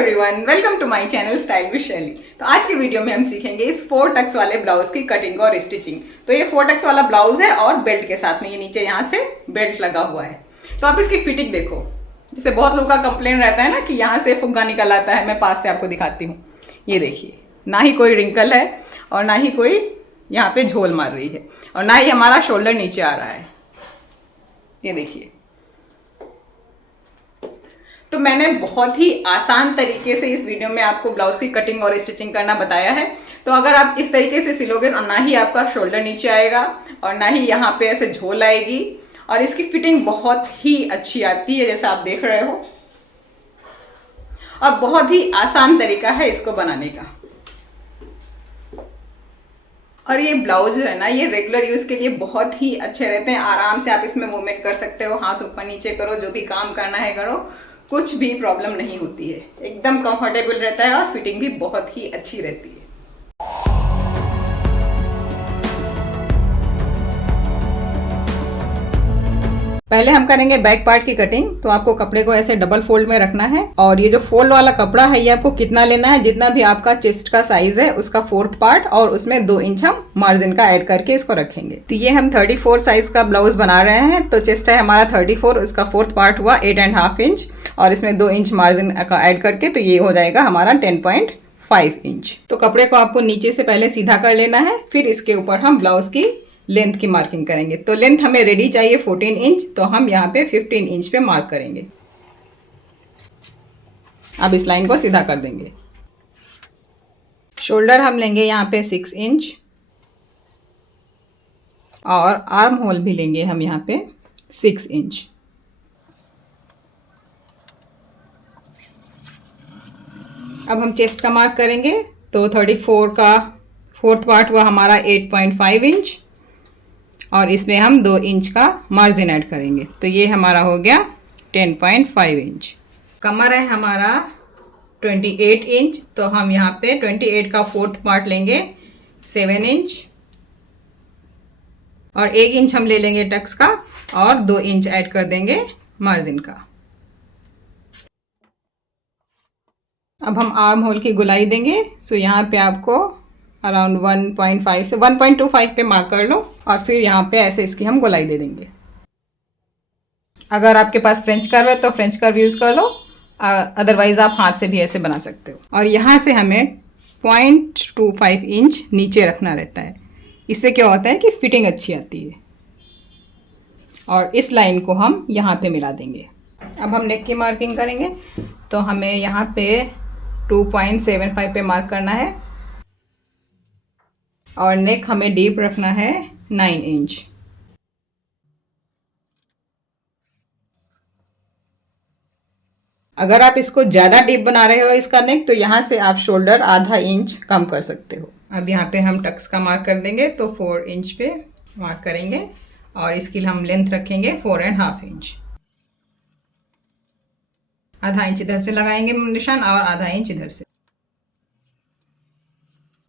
Everyone, welcome to my channel style with Shaily. तो आज की वीडियो में हम सीखेंगे इस 4 टक्स वाले ब्लाउज की कटिंग और स्टिचिंग। तो ये 4 टक्स वाला ब्लाउज है और बेल्ट के साथ में ये नीचे यहाँ से बेल्ट लगा हुआ है। तो आप इसकी फिटिंग देखो। जैसे बहुत लोगों का कंप्लेन रहता है ना कि यहाँ से फुग्गा निकल आता है। मैं पास से आपको दिखाती हूँ। ये देखिए, ना ही कोई रिंकल है और ना ही कोई यहाँ पे झोल मार रही है और ना ही हमारा शोल्डर नीचे आ रहा है। ये देखिए। तो मैंने बहुत ही आसान तरीके से इस वीडियो में आपको ब्लाउज की कटिंग और स्टिचिंग करना बताया है। तो अगर आप इस तरीके से सिलोगे तो ना ही आपका शोल्डर नीचे आएगा और ना ही यहाँ पे ऐसे झोल आएगी और इसकी फिटिंग बहुत ही अच्छी आती है, जैसा आप देख रहे हो। और बहुत ही आसान तरीका है इसको बनाने का। और ये ब्लाउज जो है ना, ये रेगुलर यूज के लिए बहुत ही अच्छे रहते हैं। आराम से आप इसमें मूवमेंट कर सकते हो, हाथ ऊपर नीचे करो, जो भी काम करना है करो, कुछ भी प्रॉब्लम नहीं होती है। एकदम कंफर्टेबल रहता है और फिटिंग भी बहुत ही अच्छी रहती है। पहले हम करेंगे बैक पार्ट की कटिंग। तो आपको कपड़े को ऐसे डबल फोल्ड में रखना है और ये जो फोल्ड वाला कपड़ा है ये आपको कितना लेना है, जितना भी आपका चेस्ट का साइज है उसका 4th पार्ट, और उसमें 2 इंच हम मार्जिन का ऐड करके इसको रखेंगे। तो ये हम 34 साइज का ब्लाउज बना रहे हैं। तो चेस्ट है हमारा 34, उसका 4th पार्ट हुआ 8.5 इंच और इसमें 2 इंच मार्जिन का ऐड करके तो ये हो जाएगा हमारा 10.5 इंच। तो कपड़े को आपको नीचे से पहले सीधा कर लेना है, फिर इसके ऊपर हम ब्लाउज की लेंथ की मार्किंग करेंगे। तो लेंथ हमें रेडी चाहिए 14 इंच, तो हम यहाँ पे 15 इंच पे मार्क करेंगे। अब इस लाइन को सीधा कर देंगे। शोल्डर हम लेंगे यहाँ पे 6 इंच और आर्म होल भी लेंगे हम यहाँ पे 6 इंच। अब हम चेस्ट का मार्क करेंगे। तो 34 का 4th पार्ट हुआ हमारा 8.5 इंच और इसमें हम 2 इंच का मार्जिन ऐड करेंगे। तो ये हमारा हो गया 10.5 इंच। कमर है हमारा 28 इंच, तो हम यहाँ पे 28 का 4th पार्ट लेंगे 7 इंच और 1 इंच हम ले लेंगे टक्स का और 2 इंच ऐड कर देंगे मार्जिन का। अब हम आर्म होल की गुलाई देंगे। सो यहाँ पे आपको अराउंड 1.5 से 1.25 पे मार्क कर लो और फिर यहाँ पे ऐसे इसकी हम गोलाई दे देंगे। अगर आपके पास फ्रेंच कर्व है तो फ्रेंच कर्व यूज़ कर लो, अदरवाइज आप हाथ से भी ऐसे बना सकते हो। और यहाँ से हमें 0.25 इंच नीचे रखना रहता है। इससे क्या होता है कि फिटिंग अच्छी आती है। और इस लाइन को हम यहाँ पे मिला देंगे। अब हम नेक की मार्किंग करेंगे। तो हमें यहाँ पे 2.75 पे मार्क करना है और नेक हमें डीप रखना है 9 इंच। अगर आप इसको ज़्यादा डीप बना रहे हो इसका नेक, तो यहाँ से आप शोल्डर आधा इंच कम कर सकते हो। अब यहाँ पे हम टक्स का मार्क कर देंगे। तो 4 इंच पे मार्क करेंगे और इसकी हम लेंथ रखेंगे 4.5 इंच। आधा इंच इधर से लगाएंगे निशान और आधा इंच इधर से।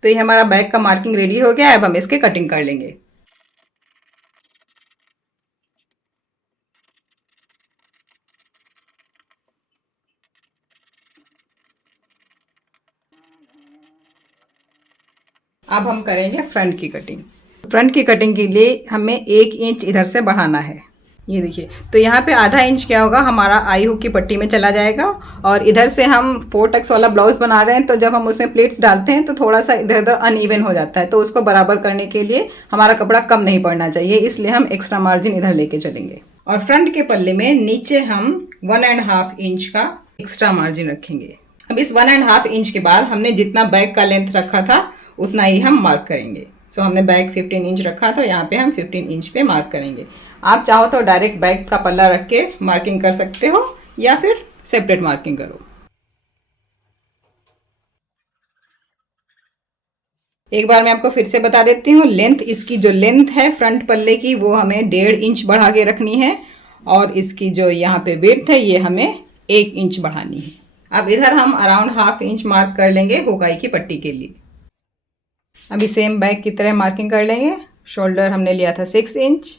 तो ये हमारा बैक का मार्किंग रेडी हो गया है। अब हम इसके कटिंग कर लेंगे। अब हम करेंगे फ्रंट की कटिंग। फ्रंट की कटिंग के लिए हमें 1 इंच इधर से बढ़ाना है। ये देखिए, तो यहाँ पे आधा इंच क्या होगा, हमारा आई हुक की पट्टी में चला जाएगा। और इधर से हम 4 टक्स वाला ब्लाउज बना रहे हैं, तो जब हम उसमें प्लेट्स डालते हैं तो थोड़ा सा इधर उधर अनइवन हो जाता है। तो उसको बराबर करने के लिए हमारा कपड़ा कम नहीं पड़ना चाहिए, इसलिए हम एक्स्ट्रा मार्जिन इधर लेके चलेंगे। और फ्रंट के पल्ले में नीचे हम 1.5 इंच का एक्स्ट्रा मार्जिन रखेंगे। अब इस 1.5 इंच के बाद हमने जितना बैक का लेंथ रखा था उतना ही हम मार्क करेंगे। सो हमने बैक 15 इंच रखा था, यहाँ पे हम 15 इंच पे मार्क करेंगे। आप चाहो तो डायरेक्ट बैक का पल्ला रख के मार्किंग कर सकते हो या फिर सेपरेट मार्किंग करो। एक बार मैं आपको फिर से बता देती हूँ। लेंथ, इसकी जो लेंथ है फ्रंट पल्ले की वो हमें 1.5 इंच बढ़ा के रखनी है और इसकी जो यहाँ पे विड्थ है ये हमें 1 इंच बढ़ानी है। अब इधर हम अराउंड 1/2 इंच मार्क कर लेंगे हुकाई की पट्टी के लिए। अभी सेम बैक की तरह मार्किंग कर लेंगे। शोल्डर हमने लिया था 6 इंच,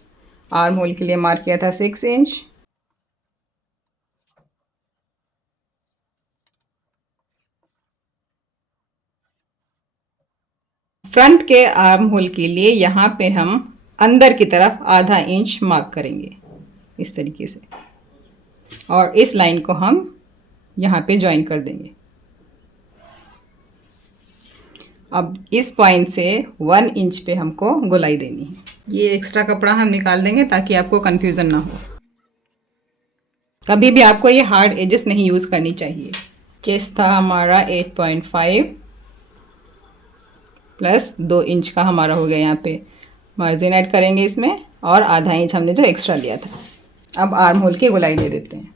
आर्म होल के लिए मार्क किया था 6 इंच। फ्रंट के आर्म होल के लिए यहाँ पे हम अंदर की तरफ आधा इंच मार्क करेंगे इस तरीके से, और इस लाइन को हम यहाँ पे ज्वाइन कर देंगे। अब इस पॉइंट से 1 इंच पे हमको गोलाई देनी है। ये एक्स्ट्रा कपड़ा हम निकाल देंगे ताकि आपको कन्फ्यूज़न ना हो। कभी भी आपको ये हार्ड एजेस नहीं यूज़ करनी चाहिए। चेस्ट था हमारा 8.5 प्लस 2 इंच का हमारा हो गया। यहाँ पे मार्जिन ऐड करेंगे इसमें, और आधा इंच हमने जो एक्स्ट्रा लिया था। अब आर्म होल की गोलाई दे देते हैं।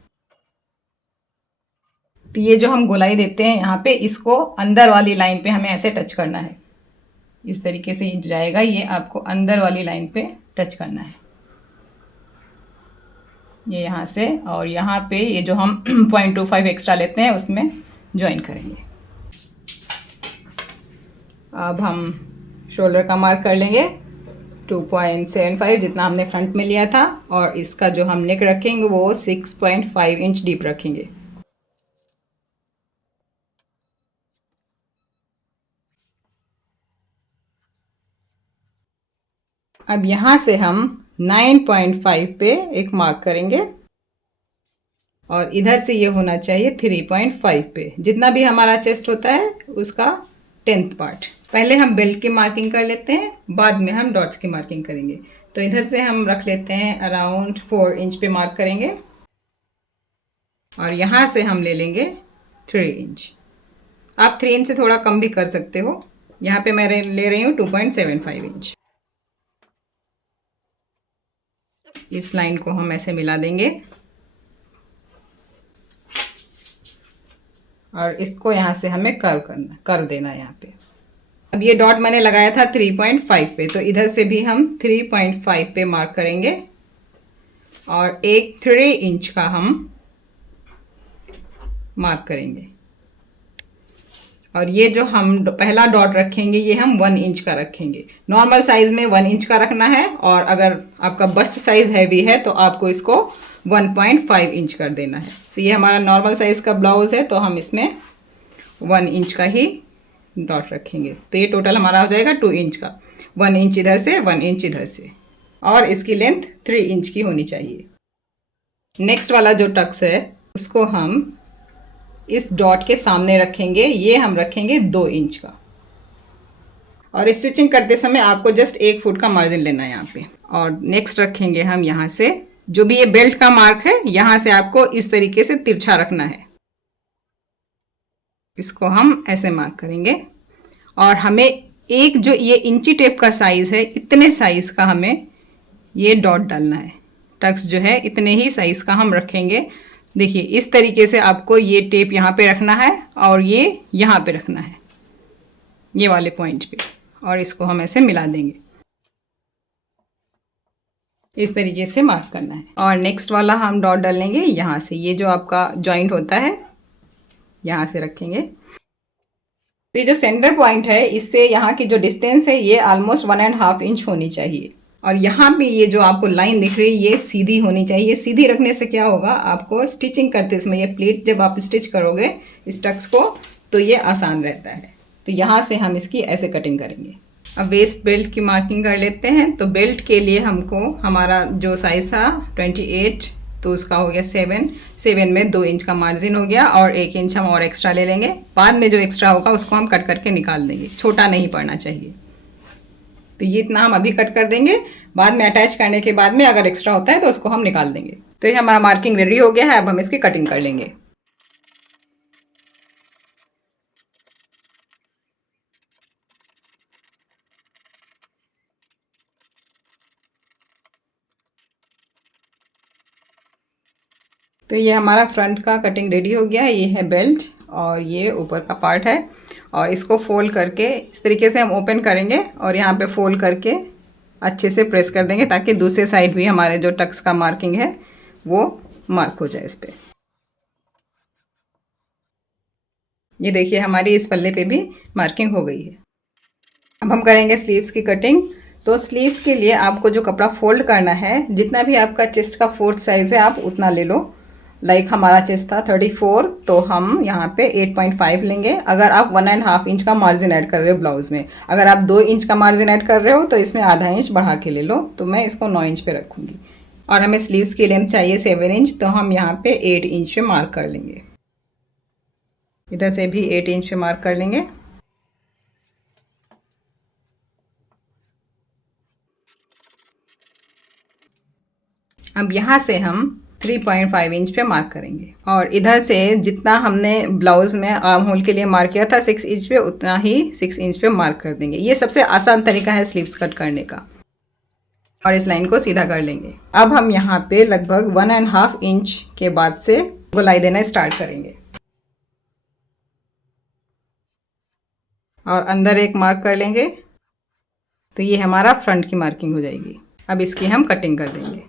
तो ये जो हम गोलाई देते हैं यहाँ पे, इसको अंदर वाली लाइन पे हमें ऐसे टच करना है। इस तरीके से जाएगा, ये आपको अंदर वाली लाइन पे टच करना है, ये यहाँ से। और यहाँ पे ये जो हम 0.25 एक्स्ट्रा लेते हैं उसमें ज्वाइन करेंगे। अब हम शोल्डर का मार्क कर लेंगे 2.75 जितना हमने फ्रंट में लिया था, और इसका जो हम नेक रखेंगे वो 6.5 इंच डीप रखेंगे। अब यहाँ से हम 9.5 पे एक मार्क करेंगे, और इधर से ये होना चाहिए 3.5 पे। जितना भी हमारा चेस्ट होता है उसका 10th पार्ट। पहले हम बेल्ट की मार्किंग कर लेते हैं, बाद में हम डॉट्स की मार्किंग करेंगे। तो इधर से हम रख लेते हैं अराउंड 4 इंच पे मार्क करेंगे, और यहाँ से हम ले लेंगे 3 इंच। आप 3 इंच से थोड़ा कम भी कर सकते हो। यहाँ पे मैं ले रही हूँ 2.75 इंच। इस लाइन को हम ऐसे मिला देंगे, और इसको यहाँ से हमें कर्व देना है यहाँ पे। अब ये डॉट मैंने लगाया था 3.5 पे, तो इधर से भी हम 3.5 पे मार्क करेंगे, और एक 3 इंच का हम मार्क करेंगे। और ये जो हम पहला डॉट रखेंगे ये हम 1 इंच का रखेंगे। नॉर्मल साइज में 1 इंच का रखना है, और अगर आपका बस्ट साइज हैवी है तो आपको इसको 1.5 इंच कर देना है। तो ये हमारा नॉर्मल साइज का ब्लाउज है, तो हम इसमें 1 इंच का ही डॉट रखेंगे। तो ये टोटल हमारा हो जाएगा 2 इंच का। 1 इंच इधर से, 1 इंच इधर से, और इसकी लेंथ 3 इंच की होनी चाहिए। नेक्स्ट वाला जो टक्स है उसको हम इस डॉट के सामने रखेंगे, ये हम रखेंगे 2 इंच का। और स्टिचिंग करते समय आपको जस्ट 1 फुट का मार्जिन लेना है यहाँ पे। और नेक्स्ट रखेंगे हम यहाँ से, जो भी ये बेल्ट का मार्क है यहाँ से आपको इस तरीके से तिरछा रखना है। इसको हम ऐसे मार्क करेंगे, और हमें एक जो ये इंची टेप का साइज़ है, इतने साइज़ का हमें ये डॉट डालना है। टक्स जो है इतने ही साइज़ का हम रखेंगे। देखिए इस तरीके से आपको ये टेप यहाँ पे रखना है, और ये यहाँ पे रखना है, ये वाले पॉइंट पे, और इसको हम ऐसे मिला देंगे। इस तरीके से मार्क करना है। और नेक्स्ट वाला हम डॉट डालेंगे यहाँ से, ये जो आपका जॉइंट होता है यहाँ से रखेंगे। तो ये जो सेंटर पॉइंट है, इससे यहाँ की जो डिस्टेंस है ये ऑलमोस्ट 1.5 इंच होनी चाहिए। और यहाँ पे ये जो आपको लाइन दिख रही है ये सीधी होनी चाहिए। सीधी रखने से क्या होगा, आपको स्टिचिंग करते समय ये प्लेट जब आप स्टिच करोगे इस टक्स को, तो ये आसान रहता है। तो यहाँ से हम इसकी ऐसे कटिंग करेंगे। अब वेस्ट बेल्ट की मार्किंग कर लेते हैं। तो बेल्ट के लिए हमको हमारा जो साइज़ था 28, तो उसका हो गया 7 में 2 इंच का मार्जिन हो गया, और 1 इंच हम और एक्स्ट्रा ले लेंगे। बाद में जो एक्स्ट्रा होगा उसको हम कट करके निकाल देंगे, छोटा नहीं पड़ना चाहिए। तो ये इतना हम अभी कट कर देंगे, बाद में अटैच करने के बाद में अगर एक्स्ट्रा होता है तो उसको हम निकाल देंगे। तो ये हमारा मार्किंग रेडी हो गया है। अब हम इसकी कटिंग कर लेंगे। तो ये हमारा फ्रंट का कटिंग रेडी हो गया है। ये है बेल्ट, और ये ऊपर का पार्ट है, और इसको फोल्ड करके इस तरीके से हम ओपन करेंगे, और यहाँ पे फोल्ड करके अच्छे से प्रेस कर देंगे ताकि दूसरे साइड भी हमारे जो टक्स का मार्किंग है वो मार्क हो जाए इस पर। ये देखिए हमारी इस पल्ले पे भी मार्किंग हो गई है। अब हम करेंगे स्लीव्स की कटिंग। तो स्लीव्स के लिए आपको जो कपड़ा फोल्ड करना है, जितना भी आपका चेस्ट का 4th साइज़ है आप उतना ले लो, लाइक हमारा चेस्ट था 34, तो हम यहाँ पे 8.5 लेंगे। अगर आप 1.5 इंच का मार्जिन ऐड कर रहे हो ब्लाउज में, अगर आप 2 इंच का मार्जिन ऐड कर रहे हो तो इसमें आधा इंच बढ़ा के ले लो, तो मैं इसको 9 इंच पे रखूँगी। और हमें स्लीव्स की लेंथ चाहिए 7 इंच, तो हम यहाँ पे 8 इंच पे मार्क कर लेंगे। इधर से भी 8 इंच पे मार्क कर लेंगे। अब यहाँ से हम 3.5 इंच पे मार्क करेंगे और इधर से जितना हमने ब्लाउज में आर्म होल के लिए मार्क किया था 6 इंच पे, उतना ही 6 इंच पे मार्क कर देंगे। ये सबसे आसान तरीका है स्लीव्स कट करने का। और इस लाइन को सीधा कर लेंगे। अब हम यहाँ पे लगभग 1.5 इंच के बाद से गोलाई देना स्टार्ट करेंगे और अंदर एक मार्क कर लेंगे, तो ये हमारा फ्रंट की मार्किंग हो जाएगी। अब इसकी हम कटिंग कर देंगे।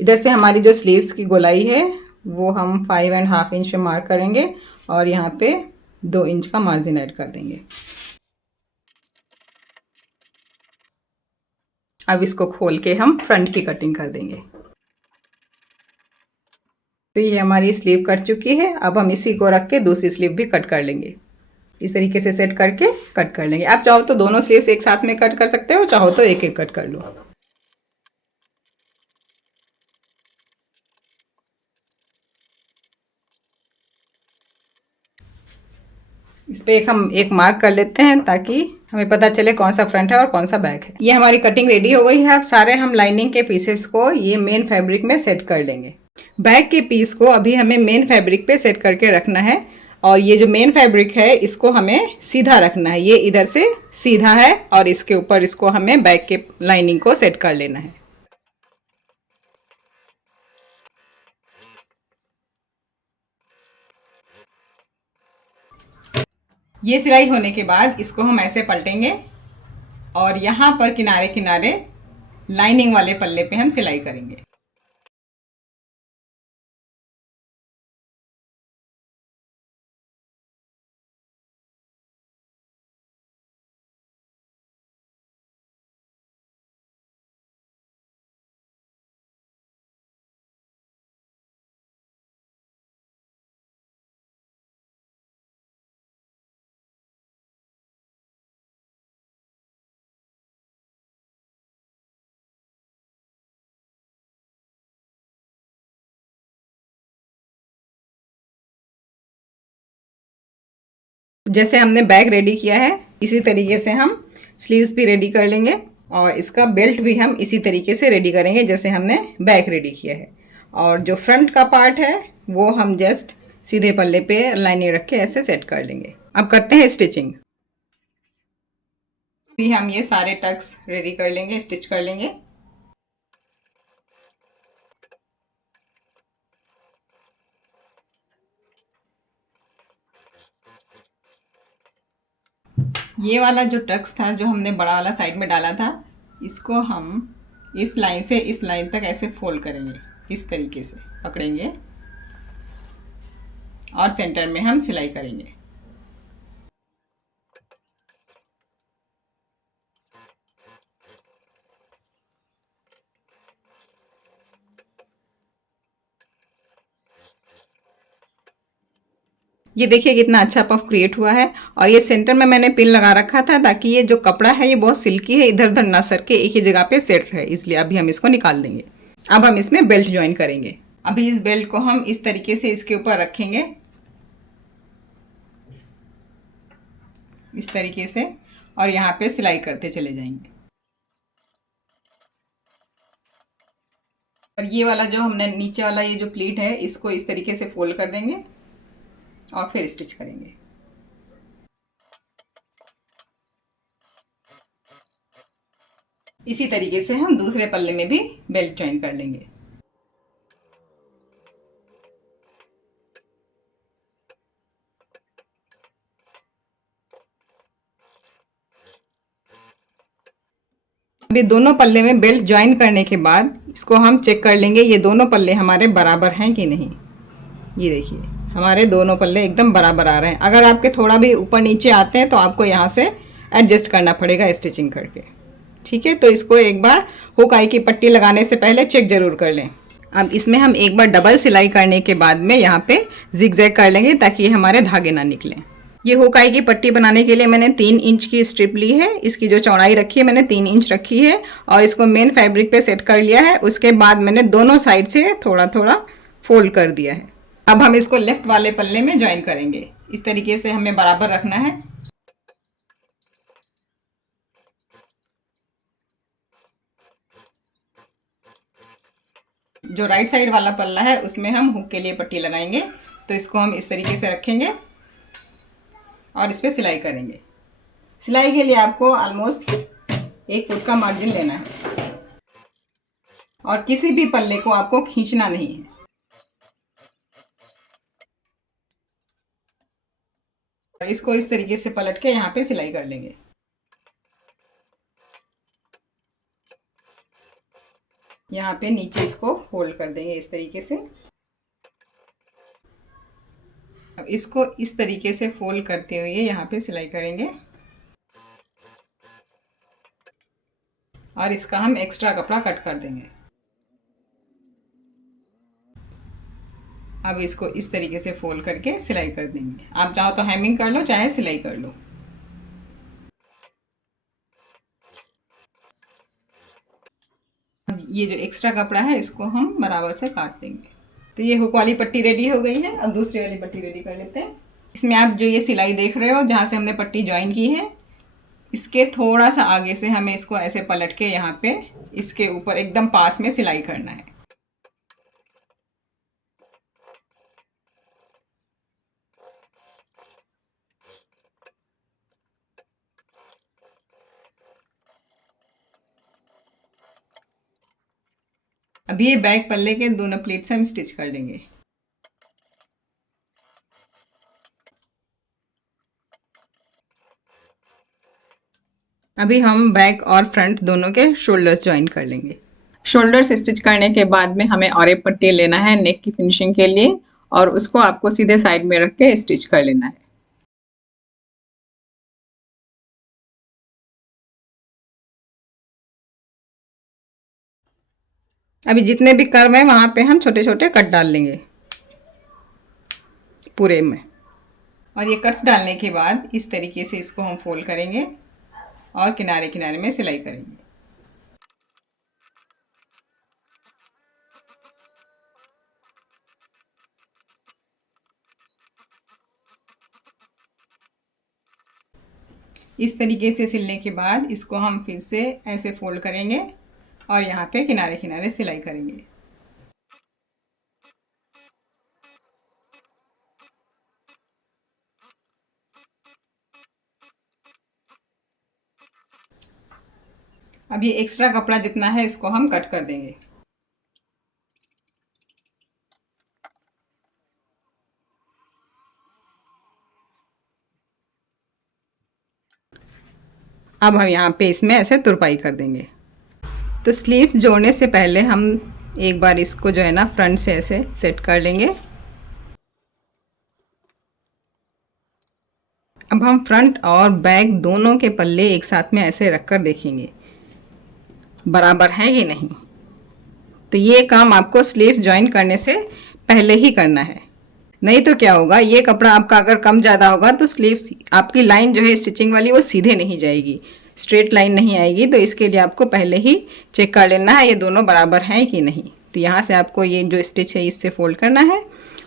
इधर से हमारी जो स्लीव्स की गोलाई है वो हम 5.5 इंच पे मार्क करेंगे और यहाँ पे 2 इंच का मार्जिन ऐड कर देंगे। अब इसको खोल के हम फ्रंट की कटिंग कर देंगे। तो ये हमारी स्लीव कट चुकी है। अब हम इसी को रख के दूसरी स्लीव भी कट कर लेंगे। इस तरीके से सेट करके कट कर लेंगे। आप चाहो तो दोनों स्लीव्स एक साथ में कट कर सकते हो, चाहो तो एक एक कट कर लो। इस पे हम एक मार्क कर लेते हैं ताकि हमें पता चले कौन सा फ्रंट है और कौन सा बैक है। ये हमारी कटिंग रेडी हो गई है। अब सारे हम लाइनिंग के पीसेस को ये मेन फैब्रिक में सेट कर लेंगे। बैक के पीस को अभी हमें मेन फैब्रिक पे सेट करके रखना है और ये जो मेन फैब्रिक है इसको हमें सीधा रखना है। ये इधर से सीधा है और इसके ऊपर इसको हमें बैक के लाइनिंग को सेट कर लेना है। ये सिलाई होने के बाद इसको हम ऐसे पलटेंगे और यहाँ पर किनारे किनारे लाइनिंग वाले पल्ले पे हम सिलाई करेंगे। जैसे हमने बैक रेडी किया है इसी तरीके से हम स्लीव्स भी रेडी कर लेंगे और इसका बेल्ट भी हम इसी तरीके से रेडी करेंगे जैसे हमने बैक रेडी किया है। और जो फ्रंट का पार्ट है वो हम जस्ट सीधे पल्ले पे लाइनिंग रख के ऐसे सेट कर लेंगे। अब करते हैं स्टिचिंग। अभी हम ये सारे टक्स रेडी कर लेंगे, स्टिच कर लेंगे। ये वाला जो टक्स था जो हमने बड़ा वाला साइड में डाला था, इसको हम इस लाइन से इस लाइन तक ऐसे फोल्ड करेंगे, इस तरीके से पकड़ेंगे और सेंटर में हम सिलाई करेंगे। ये देखिए कितना अच्छा पफ क्रिएट हुआ है और ये सेंटर में मैंने पिन लगा रखा था ताकि ये जो कपड़ा है ये बहुत सिल्की है, इधर उधर ना सरके एक ही जगह पे सेट रहे, इसलिए अभी हम इसको निकाल देंगे। अब हम इसमें बेल्ट ज्वाइन करेंगे। अभी इस बेल्ट को हम इस तरीके से इसके ऊपर रखेंगे, इस तरीके से, और यहाँ पे सिलाई करते चले जाएंगे। और ये वाला जो हमने नीचे वाला ये जो प्लीट है इसको इस तरीके से फोल्ड कर देंगे और फिर स्टिच करेंगे। इसी तरीके से हम दूसरे पल्ले में भी बेल्ट ज्वाइन कर लेंगे। अभी दोनों पल्ले में बेल्ट ज्वाइन करने के बाद इसको हम चेक कर लेंगे ये दोनों पल्ले हमारे बराबर हैं कि नहीं। ये देखिए हमारे दोनों पल्ले एकदम बराबर आ रहे हैं। अगर आपके थोड़ा भी ऊपर नीचे आते हैं तो आपको यहाँ से एडजस्ट करना पड़ेगा स्टिचिंग करके। ठीक है, तो इसको एक बार हुक आई की पट्टी लगाने से पहले चेक ज़रूर कर लें। अब इसमें हम एक बार डबल सिलाई करने के बाद में यहाँ पे जिगजैग कर लेंगे ताकि हमारे धागे ना निकलें। ये हुकाई की पट्टी बनाने के लिए मैंने 3 इंच की स्ट्रिप ली है। इसकी जो चौड़ाई रखी है मैंने 3 इंच रखी है और इसको मेन फैब्रिक पे सेट कर लिया है। उसके बाद मैंने दोनों साइड से थोड़ा थोड़ा फोल्ड कर दिया है। अब हम इसको लेफ्ट वाले पल्ले में ज्वाइन करेंगे। इस तरीके से हमें बराबर रखना है। जो राइट साइड वाला पल्ला है उसमें हम हुक के लिए पट्टी लगाएंगे। तो इसको हम इस तरीके से रखेंगे और इस पर सिलाई करेंगे। सिलाई के लिए आपको ऑलमोस्ट 1 फुट का मार्जिन लेना है और किसी भी पल्ले को आपको खींचना नहीं है। और इसको इस तरीके से पलट के यहाँ पे सिलाई कर लेंगे। यहाँ पे नीचे इसको फोल्ड कर देंगे इस तरीके से। अब इसको इस तरीके से फोल्ड करते हुए यहाँ पे सिलाई करेंगे और इसका हम एक्स्ट्रा कपड़ा कट कर देंगे। अब इसको इस तरीके से फोल्ड करके सिलाई कर देंगे। आप चाहो तो हेमिंग कर लो, चाहे सिलाई कर लो। ये जो एक्स्ट्रा कपड़ा है इसको हम बराबर से काट देंगे। तो ये हुक वाली पट्टी रेडी हो गई है। अब दूसरी वाली पट्टी रेडी कर लेते हैं। इसमें आप जो ये सिलाई देख रहे हो जहाँ से हमने पट्टी ज्वाइन की है, इसके थोड़ा सा आगे से हमें इसको ऐसे पलट के यहाँ पे इसके ऊपर एकदम पास में सिलाई करना है। अब ये बैक पल्ले के दोनों प्लेट से हम स्टिच कर लेंगे। अभी हम बैक और फ्रंट दोनों के शोल्डर्स ज्वाइन कर लेंगे। शोल्डर्स स्टिच करने के बाद में हमें और एक पट्टी लेना है नेक की फिनिशिंग के लिए और उसको आपको सीधे साइड में रख के स्टिच कर लेना है। अभी जितने भी कर्व हैं वहाँ पे हम छोटे छोटे कट डाल लेंगे पूरे में। और ये कट्स डालने के बाद इस तरीके से इसको हम फोल्ड करेंगे और किनारे किनारे में सिलाई करेंगे। इस तरीके से सिलने के बाद इसको हम फिर से ऐसे फोल्ड करेंगे और यहाँ पे किनारे किनारे सिलाई करेंगे। अब ये एक्स्ट्रा कपड़ा जितना है इसको हम कट कर देंगे। अब हम यहाँ पे इसमें ऐसे तुरपाई कर देंगे। तो स्लीव्स जोड़ने से पहले हम एक बार इसको जो है ना फ्रंट से ऐसे सेट कर लेंगे। अब हम फ्रंट और बैक दोनों के पल्ले एक साथ में ऐसे रख कर देखेंगे बराबर है कि नहीं। तो ये काम आपको स्लीव्स ज्वाइन करने से पहले ही करना है, नहीं तो क्या होगा, ये कपड़ा आपका अगर कम ज़्यादा होगा तो स्लीव्स आपकी लाइन जो है स्टिचिंग वाली वो सीधे नहीं जाएगी, स्ट्रेट लाइन नहीं आएगी। तो इसके लिए आपको पहले ही चेक कर लेना है ये दोनों बराबर हैं कि नहीं। तो यहाँ से आपको ये जो स्टिच है इससे फोल्ड करना है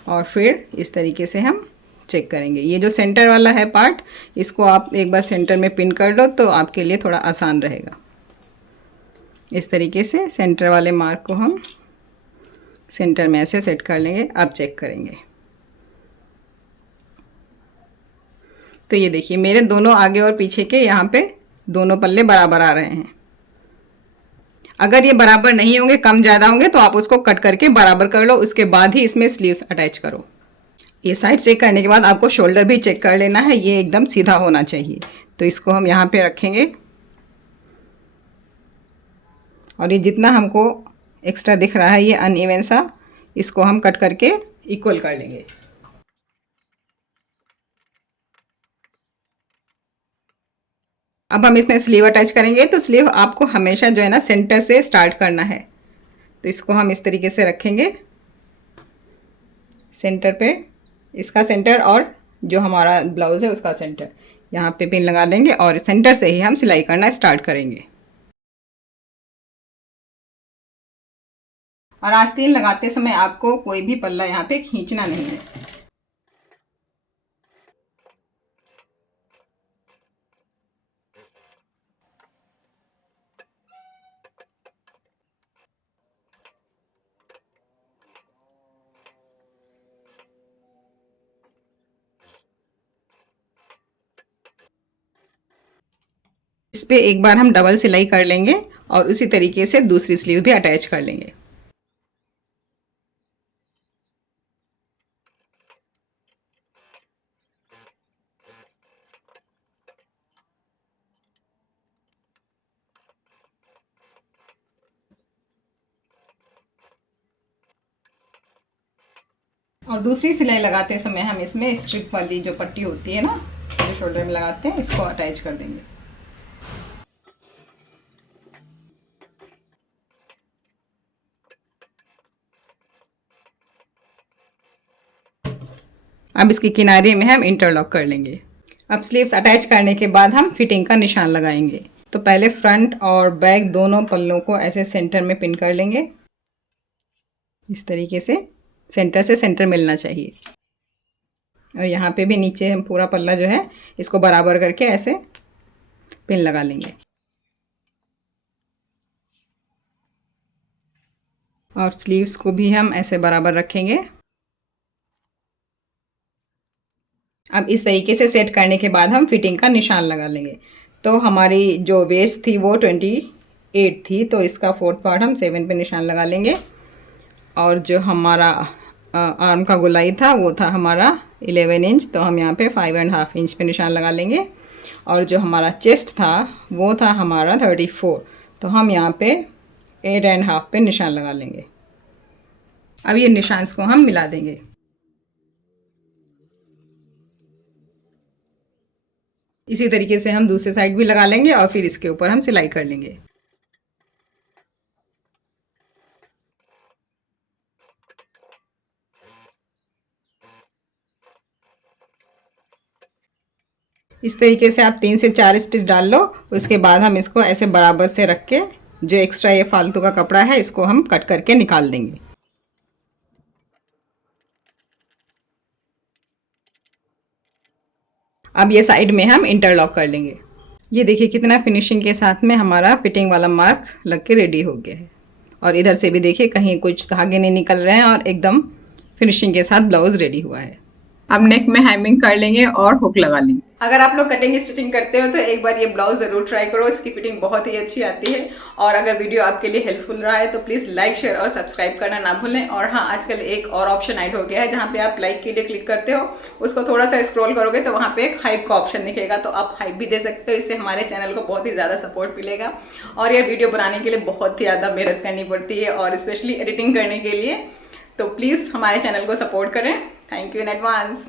और फिर इस तरीके से हम चेक करेंगे। ये जो सेंटर वाला है पार्ट, इसको आप एक बार सेंटर में पिन कर लो तो आपके लिए थोड़ा आसान रहेगा। इस तरीके से सेंटर वाले मार्क को हम सेंटर में ऐसे सेट कर लेंगे। अब चेक करेंगे तो ये देखिए मेरे दोनों आगे और पीछे के यहाँ पे दोनों पल्ले बराबर आ रहे हैं। अगर ये बराबर नहीं होंगे, कम ज़्यादा होंगे, तो आप उसको कट करके बराबर कर लो, उसके बाद ही इसमें स्लीव्स अटैच करो। ये साइड चेक करने के बाद आपको शोल्डर भी चेक कर लेना है, ये एकदम सीधा होना चाहिए। तो इसको हम यहाँ पे रखेंगे और ये जितना हमको एक्स्ट्रा दिख रहा है ये अनइवन सा, इसको हम कट करके इक्वल कर लेंगे। अब हम इसमें स्लीव अटैच करेंगे। तो स्लीव आपको हमेशा जो है ना सेंटर से स्टार्ट करना है। तो इसको हम इस तरीके से रखेंगे सेंटर पे, इसका सेंटर और जो हमारा ब्लाउज़ है उसका सेंटर। यहाँ पे पिन लगा लेंगे और सेंटर से ही हम सिलाई करना स्टार्ट करेंगे। और आस्तीन लगाते समय आपको कोई भी पल्ला यहाँ पे खींचना नहीं है। इस पे एक बार हम डबल सिलाई कर लेंगे और उसी तरीके से दूसरी स्लीव भी अटैच कर लेंगे। और दूसरी सिलाई लगाते समय हम इसमें स्ट्रिप वाली जो पट्टी होती है ना, जो शोल्डर में लगाते हैं, इसको अटैच कर देंगे। अब इसके किनारे में हम इंटरलॉक कर लेंगे। अब स्लीव्स अटैच करने के बाद हम फिटिंग का निशान लगाएंगे। तो पहले फ्रंट और बैक दोनों पल्लों को ऐसे सेंटर में पिन कर लेंगे। इस तरीके से सेंटर से सेंटर मिलना चाहिए। और यहाँ पे भी नीचे हम पूरा पल्ला जो है इसको बराबर करके ऐसे पिन लगा लेंगे। और स्लीव्स को भी हम ऐसे बराबर रखेंगे। अब इस तरीके से सेट करने के बाद हम फिटिंग का निशान लगा लेंगे। तो हमारी जो वेस्ट थी वो 28 थी, तो इसका 4th पार्ट हम 7 पे निशान लगा लेंगे। और जो हमारा आर्म का गोलाई था वो था हमारा 11 इंच, तो हम यहाँ पे 5.5 इंच पे निशान लगा लेंगे। और जो हमारा चेस्ट था वो था हमारा 34, तो हम यहाँ पे 8.5 पे निशान लगा लेंगे। अब ये निशान को हम मिला देंगे। इसी तरीके से हम दूसरे साइड भी लगा लेंगे और फिर इसके ऊपर हम सिलाई कर लेंगे। इस तरीके से आप 3 से 4 स्टिच डाल लो। उसके बाद हम इसको ऐसे बराबर से रख के जो एक्स्ट्रा ये फालतू का कपड़ा है इसको हम कट करके निकाल देंगे। अब ये साइड में हम इंटरलॉक कर लेंगे। ये देखिए कितना फिनिशिंग के साथ में हमारा फिटिंग वाला मार्क लग के रेडी हो गया है। और इधर से भी देखिए कहीं कुछ धागे नहीं निकल रहे हैं और एकदम फिनिशिंग के साथ ब्लाउज रेडी हुआ है। अब नेक में हेमिंग कर लेंगे और हुक लगा लेंगे। अगर आप लोग कटिंग स्टिचिंग करते हो तो एक बार ये ब्लाउज जरूर ट्राई करो, इसकी फिटिंग बहुत ही अच्छी आती है। और अगर वीडियो आपके लिए हेल्पफुल रहा है तो प्लीज़ लाइक, शेयर और सब्सक्राइब करना ना भूलें। और हाँ, आजकल एक और ऑप्शन ऐड हो गया है जहाँ पे आप लाइक के लिए क्लिक करते हो, उसको थोड़ा सा स्क्रॉल करोगे तो वहाँ पे एक हाइप का ऑप्शन दिखेगा, तो आप हाइप भी दे सकते हो। इससे हमारे चैनल को बहुत ही ज़्यादा सपोर्ट मिलेगा। और यह वीडियो बनाने के लिए बहुत ही ज़्यादा मेहनत करनी पड़ती है और स्पेशली एडिटिंग करने के लिए, तो प्लीज़ हमारे चैनल को सपोर्ट करें। Thank you in advance.